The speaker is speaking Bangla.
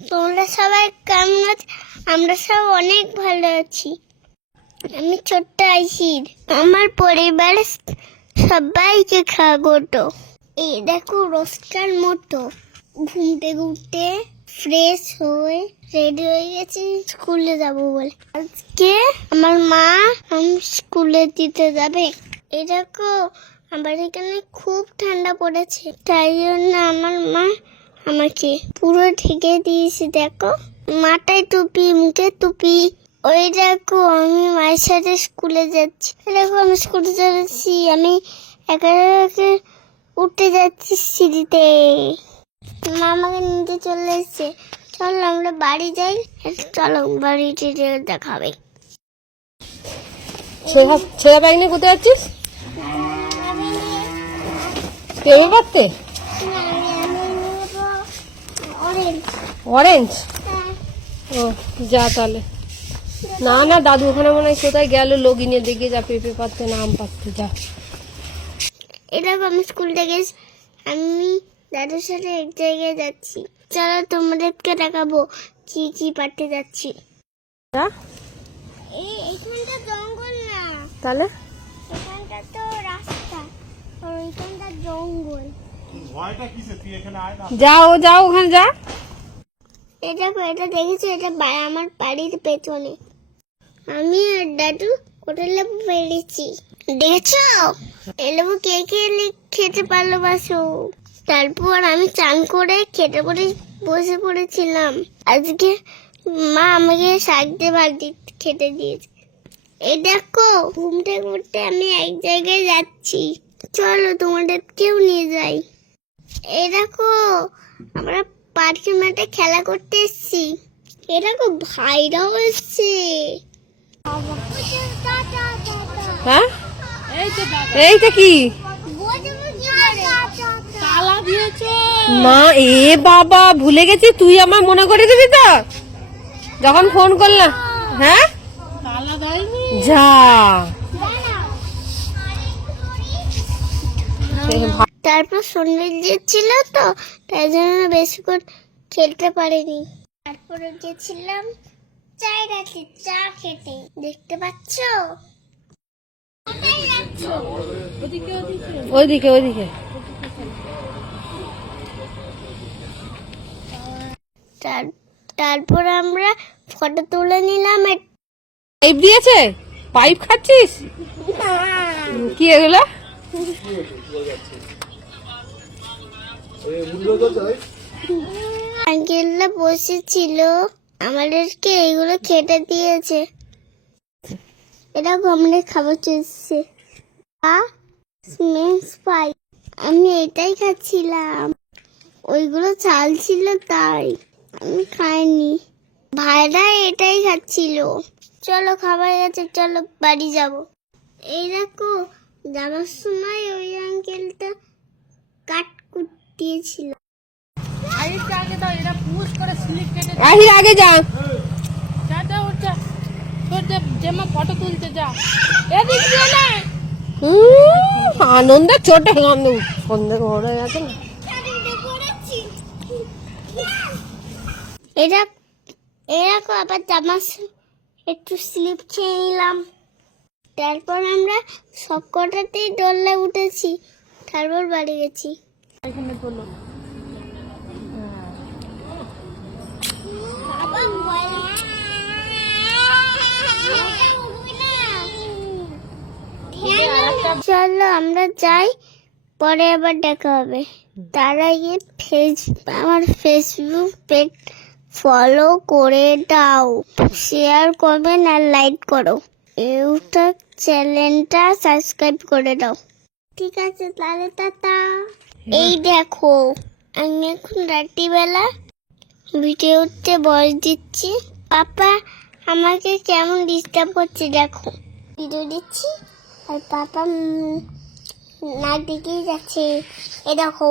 তোমরা সবাই কেমন আছো? আমরা সব অনেক ভালো আছি। আমি ছোট্ট আইসির, আমার পরিবারের সবাইকে স্বাগত। এই দেখো রোজকার মতো ঘুম থেকে উঠে ফ্রেশ হয়ে রেডি হয়ে গেছি স্কুলে যাব বলে। আজকে আমার মা স্কুলে দিতে যাবে। এই দেখো আমার এখানে খুব ঠান্ডা পড়েছে, তাই জন্য আমার মা আমাকে পুরো ঢেকে দিয়েছে। দেখো মাথায় টুপি, মুখে টুপি। ওই দেখো আমি মায়ের সাথে স্কুলে যাচ্ছি। দেখো আমি স্কুলে যাচ্ছি, আমি একা একা উঠে যাচ্ছি সিঁড়িতে। মা আমাকে নিতে চলে এসছে। চলো আমরা বাড়ি যাই। চলো বাড়িতে দেখাবে। ছেঁড়া ব্যাগ নিয়ে কোথায় যাচ্ছিস? প্রেমে পারতে অরেঞ্জ। ও যা তাহলে। না না দাদু ওখানে মনে হয় কোথায় গেল লগিনে দেখে যা, পেঁপে পারতে না আম পারতে যা। এটা আমি স্কুল থেকে আমি দাদুর সাথে এক জায়গায় যাচ্ছি। চলো তোমাদেরকে দেখাবো কি কি পাঠতে যাচ্ছি। এইখানটা জঙ্গল না, তাহলে এখানটা তো রাস্তা, আর ওইখানটা জঙ্গল। যাও যাও ওখানে যা। এই দেখো এটা দেখেছো, এটা আমার বাড়ির পেছনে। আমি আর দাদু কোটা লেবু পেরেছি, দেখেছো? এই লেবু কে কে খেতে ভালোবাসো? তারপর আমি চান করে খেতে করে বসে পড়েছিলাম। আজকে মা আমাকে শাক দিয়ে ভাত খেতে দিয়েছে। এই দেখো ঘুম থেকে উঠতে আমি এক জায়গায় যাচ্ছি। চলো তোমাদেরকেও নিয়ে যাই। এই দেখো আমরা পার্কের মাঠে খেলা করতে এসেছি। এই দেখো ভাইরাও এসছে। হ্যাঁ এইটা কি? মা এ বাবা ভুলে গেছি, তুই আমার মনে করে দিবি তো যখন ফোন করলাম। হ্যাঁ যা। তারপর সৌন্দর্য ছিল তো, তাই জন্য বেশিক্ষণ খেলতে পারিনি। তারপরে গেছিলাম চাইরাতে চা খেতে। দেখতে পাচ্ছ? ওইদিকে ওইদিকে। তারপর আমরা ফটো তুলে নিলাম। পাইপ দিয়েছে? পাইপ খাচ্ছিস কি এগুলো? আঙ্কেলরা বসেছিল, আমাদেরকে এগুলো খেতে দিয়েছে। এটা আমাদের খাবার চলছে। আমি এটাই খাচ্ছিলাম, ওইগুলো চাল ছিল তাই আমি খাইনি। ভাইরা এটাই খাচ্ছিল। চলো খাবার গেছে, চলো বাড়ি যাব। এই দেখো যাবার সময় ওই আঙ্কেলটা কাটকুট দিয়েছিল। আগে যা আনন্দ ছোট সন্ধে ঘরে গেছে না। এরকম আবার জামা একটু স্লিপ খেয়ে নিলাম। তারপর আমরা সব কটাতেই দোলনা উঠেছি, তারপর বাড়ি গেছি। চলো আমরা যাই, পরে আবার দেখা হবে। তার আগে আমার ফেসবুক পেজ ফলো করে দাও, শেয়ার করবেন আর লাইক করো। ইউটিউব চ্যানেলটা সাবস্ক্রাইব করে দাও। ঠিক আছে তাহলে টাটা। এই দেখো আমি এখন রাত্রিবেলা ভিডিওতে ভয়েস দিচ্ছি। পাপা আমাকে কেমন ডিস্টার্ব করছে দেখো। ভিডিও দিচ্ছি আর পাপা না দিকেই যাচ্ছে। এ দেখো।